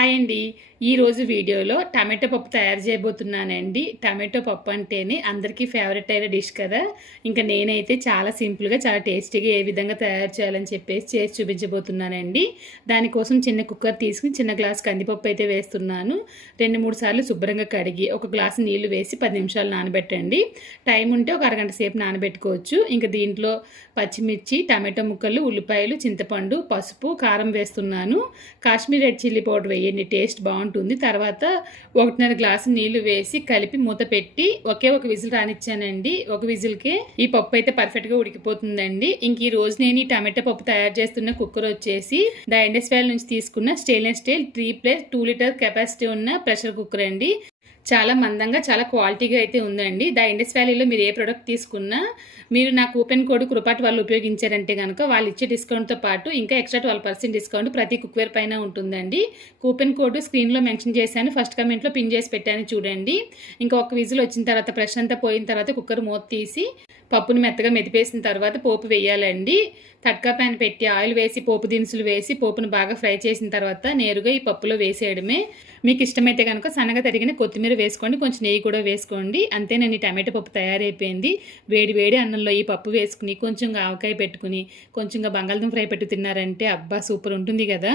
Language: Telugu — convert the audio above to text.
హాయ్ అండి. ఈరోజు వీడియోలో టమాటో పప్పు తయారు చేయబోతున్నానండి. టమాటో పప్పు అంటేనే అందరికీ ఫేవరెట్ అయిన డిష్ కదా. ఇంకా నేనైతే చాలా సింపుల్గా చాలా టేస్టీగా ఏ విధంగా తయారు చేయాలని చెప్పేసి చేసి చూపించబోతున్నానండి. దానికోసం చిన్న కుక్కర్ తీసుకుని చిన్న గ్లాస్ కందిపప్పు అయితే వేస్తున్నాను. 2-3 సార్లు శుభ్రంగా కడిగి ఒక గ్లాసు నీళ్లు వేసి 10 నిమిషాలు నానబెట్టండి. టైం ఉంటే ఒక అరగంట సేపు నానబెట్టుకోవచ్చు. ఇంకా దీంట్లో పచ్చిమిర్చి, టమాటో ముక్కలు, ఉల్లిపాయలు, చింతపండు, పసుపు, కారం వేస్తున్నాను. కాశ్మీర్ రెడ్ చిల్లీ పౌడర్ వేయండి, టేస్ట్ బాగుంటుంది. తర్వాత 1.5 గ్లాసు నీళ్లు వేసి కలిపి మూత పెట్టి ఒక విజిల్ రానిచ్చానండి. ఒక విజిల్కే ఈ పప్పు అయితే పర్ఫెక్ట్గా ఉడికిపోతుందండి. ఇంక ఈ రోజు నేను ఈ టమాటో పప్పు తయారు చేస్తున్న కుక్కర్ వచ్చేసి ద ఇండస్ వ్యాలీ నుంచి తీసుకున్న స్టెయిన్లెస్ స్టీల్ 3+2 లీటర్ కెపాసిటీ ఉన్న ప్రెషర్ కుక్కర్ అండి. చాలా మందంగా చాలా క్వాలిటీగా అయితే ఉందండి. ద ఇండస్ వ్యాలీలో మీరు ఏ ప్రోడక్ట్ తీసుకున్నా మీరు నా కూపెన్ కోడ్ కృపాటి వాళ్ళు ఉపయోగించారంటే కనుక వాళ్ళు ఇచ్చే డిస్కౌంట్తో పాటు ఇంకా ఎక్స్ట్రా 12% డిస్కౌంట్ ప్రతి కుక్వేర్ పైన ఉంటుందండి. కూపెన్ కోడ్ స్క్రీన్లో మెన్షన్ చేశాను, ఫస్ట్ కమెంట్లో పిన్ చేసి పెట్టాను చూడండి. ఇంకా ఒక విజిల్ వచ్చిన తర్వాత ప్రెషర్ అంతా పోయిన తర్వాత కుక్కర్ మూత తీసి పప్పును మెత్తగా మెదిపేసిన తర్వాత పోపు వేయాలండి. తట్కా ప్యాన్ పెట్టి ఆయిల్ వేసి పోపు దినుసులు వేసి పోపును బాగా ఫ్రై చేసిన తర్వాత నేరుగా ఈ పప్పులో వేసేయడమే. మీకు ఇష్టమైతే కనుక సన్నగా తరిగిన కొత్తిమీర వేసుకోండి, కొంచెం నెయ్యి కూడా వేసుకోండి. అంతేనండి, టమాటో పప్పు తయారైపోయింది. వేడి వేడి అన్నంలో ఈ పప్పు వేసుకుని కొంచెంగా ఆవకాయ పెట్టుకుని కొంచెంగా బంగాళదుంప ఫ్రై పెట్టి తిన్నారంటే అబ్బా సూపర్ ఉంటుంది కదా.